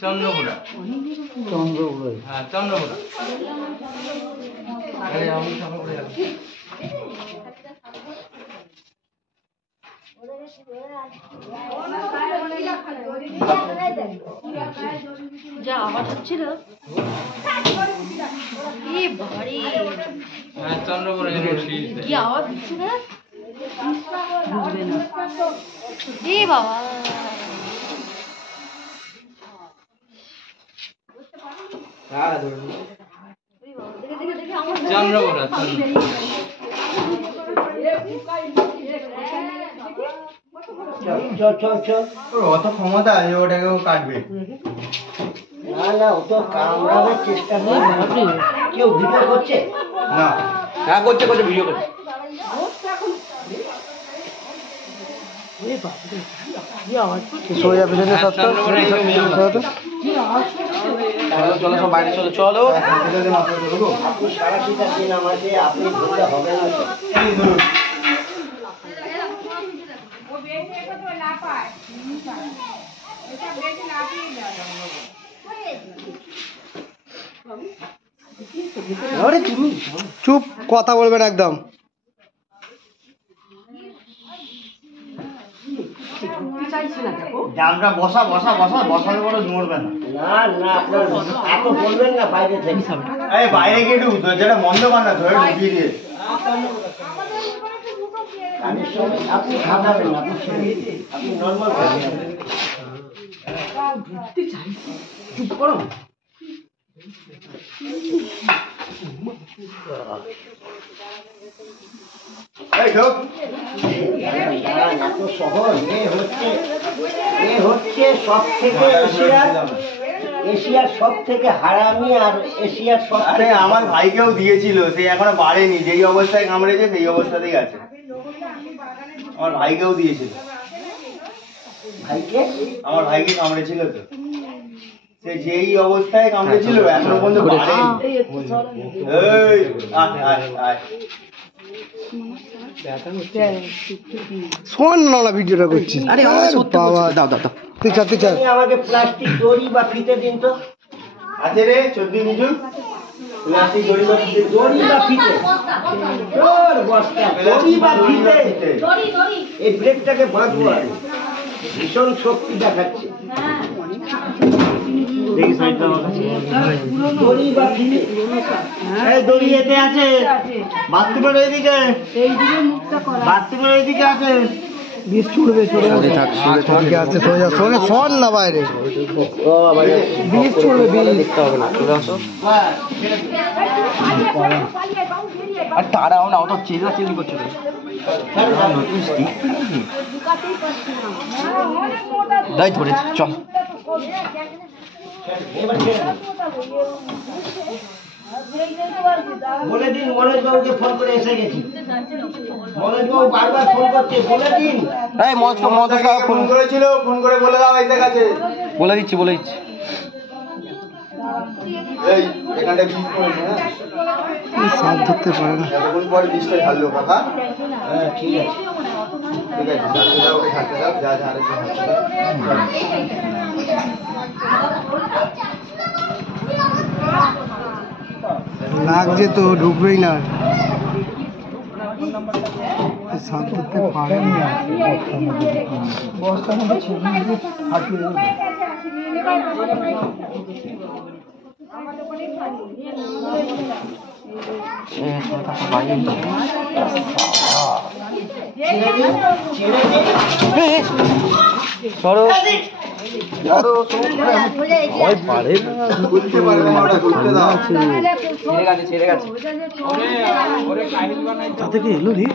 চন্দ্রপুরা হ্যাঁ চন্দ্রপুরা যা আওয়াজ হচ্ছিল কি ভারী হ্যাঁ চন্দ্রপুরা কি আওয়াজ হচ্ছে না এ বাবা চন্দ্রপুরা অত ক্ষমতা আছে ওটাকেও কাটবে না না ও তো কামড়াবার চেষ্টা করে কেউ ভিডিও করছে না হ্যাঁ করছে ভিডিও করছে সোজা পিছনে চলো সব বাইরে চলো চলো আপনি সারা টিকা দিন আমাকে আপনি ধরলে হবে না চুপ কথা বলবেন একদম জামটা বসা বসা বসা বসার পরে নড়বে না না না আপনার এত বলবেন না বাইরে থেকে এই বাইরে গিয়ে একটু যেটা বন্ধ কর না ধরে ঢুকিয়ে দিয়ে আপনি খাবেন না আপনি ছেড়ে দিন। আপনি নর্মাল খাবেন চুপ করো এই ঢোক এত সহজ এ হচ্ছে সব থেকে এশিয়ার সব থেকে হারামি আর এশিয়ার সব আরে আমার ভাইকেও দিয়েছিল সে এখনো বাড়েনি যেই অবস্থায় কামড়েছে সেই অবস্থাতেই আছে আমার ভাইকেও দিয়েছিল ভাইকে আমার ভাইকে কামড়েছিল তো সে যেই অবস্থায় কামড়েছিল এখনো পর্যন্ত বাড়েনি এই আয় আয় আয় শোন না ভিডিওটা করছি আরে বাবা দাও দাও দাও তুই চল আপনি আমাকে প্লাস্টিক দড়ি বা ফিতে দিন তো আছে রে চোদ্দি বিজু প্লাস্টিক দড়ি বা ফিতে দড়ি বা ফিতে তোর বস্তা দড়ি বা ফিতে এই ব্রেকটাকে বাঁধবো আর ভীষণ শক্তি দেখাচ্ছে দেখি সাইডটা আমার কাছে দড়ি বা ফিতে এই দড়ি এতে আছে বাথরুমের এইদিকে বাথরুমের এইদিকে আছে বিষ ছুড়বে ছুড়ে থাক ছুড়ে আছে সোজা সোজা শোন না বাইরে বিষ ছুড়বে বিষ দেখতে হবে না চলে আসো আর তারাও না অত চিল্লা চিল্লি করছে তাই ধরেছি চল বলে দিন মনোজ বাবুকে ফোন করে এসে গেছি মনোজ বাবু বারবার ফোন করছে বলে দিন এই মদ ফোন করেছিল ফোন করে বলে দাও এসে গেছে বলে দিচ্ছি এই এখানটা বিষ পড়েছে হ্যাঁ সাপ ধরতে পারে না এতক্ষণ পরে বিষটা ঢাললো কাকা হ্যাঁ ঠিক আছে ঠিক আছে ছাড়তে দাও ওকে ছাড়তে দাও যা যা আরেকটু ছাড়তে দাও লাগছে তো ঢুকবেই না সাপ ধরতে পারে না বস্তার মধ্যে ছেড়ে ফাটিয়ে দেবে ছেড়ে গেছে তাতে কি এলো রে